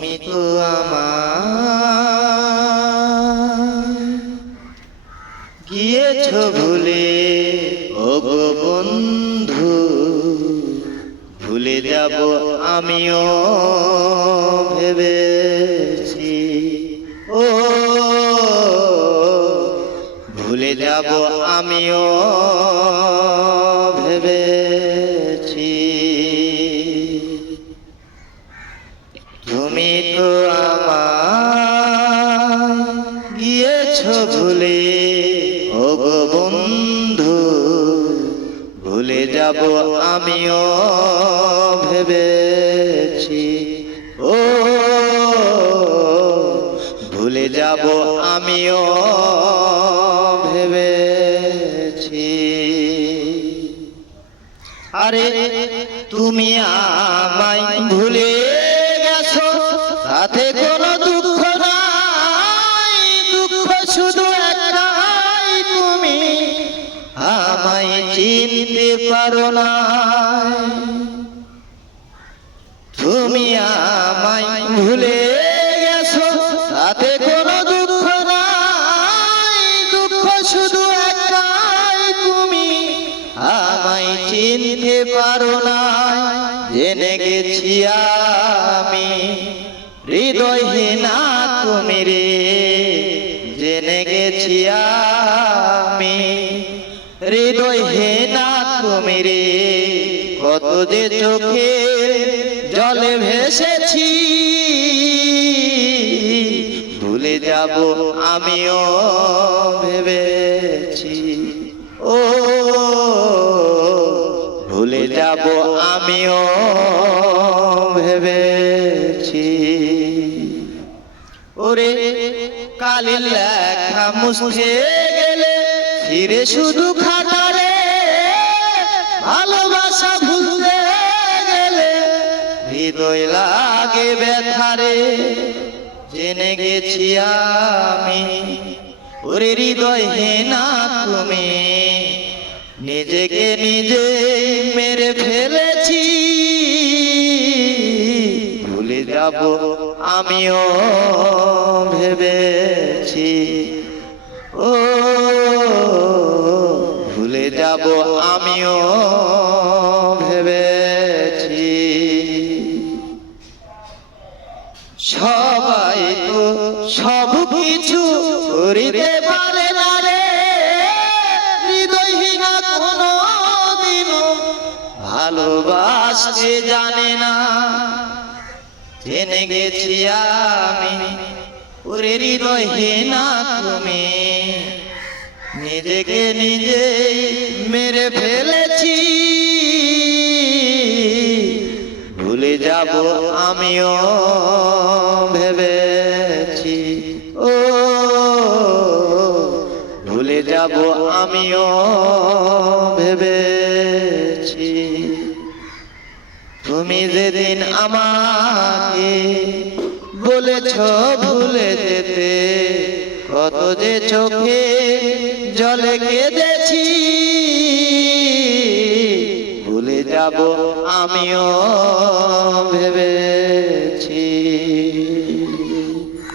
তুমি তো আমার গিয়েছ ভুলে, ও গো বন্ধু, ভুলে যাব আমিও ভেবেছি। ও ভুলে যাব আমিও ভেবেছি। তুমি তো আমার গিয়েছ ভুলে, ও গো বন্ধু, ভুলে যাব আমিও ভেবেছি। ও ভুলে যাব আমিও ভেবেছি। আরে তুমি আমায় ভুলে গেছো, তাতে কোনো দুঃখ নাই, দুঃখ শুধু একটাই, তুমি আমায় চিনতে পারো না। তুমি আমায় ভুলে গেছো, তাতে কোনো দুঃখ নাই, দুঃখ শুধু একটাই, তুমি আমায় চিনতে পারো না। জেনে গেছি আমি হৃদয়হীনা তুমি রে, জেনে গেছি আমি হৃদয়হীনা তুমি রে। কত যে চোখে জলে ভেসেছি, ভুলে যাব আমিও ভেবেছি। ও ভুলে যাব আমিও ভেবেছি। ওরে কালের লেখা মুছে গেলে ফিরে শুধু খাতারে, ভালোবাসা ভুলতে গেলে হৃদয় লাগে ব্যথারে। জেনে গেছি আমি ওরে হৃদয়হীনা তুমি, নিজেকে নিজে মেরে ফেলেছি। ভুলে যাব আমিও ভেবেছি। ও ভুলে যাব আমিও ভেবেছি। সবাই তো সব কিছু করিতে পারে না রে, হৃদয়হীনা কোনো দিনও ভালোবাসতে জানে না। জেনে গেছি আমি ওরে হৃদয়হীনা তুমি, নিজেকে নিজে মেরে ফেলেছি। ভুলে যাব আমিও ভেবেছি। ও ভুলে যাব আমিও ভেবেছি। তুমি যেদিন আমাকে বলেছ ভুলে যেতে, কত যে চোখে জলে কেঁদেছি। ভুলে যাব আমিও ভেবে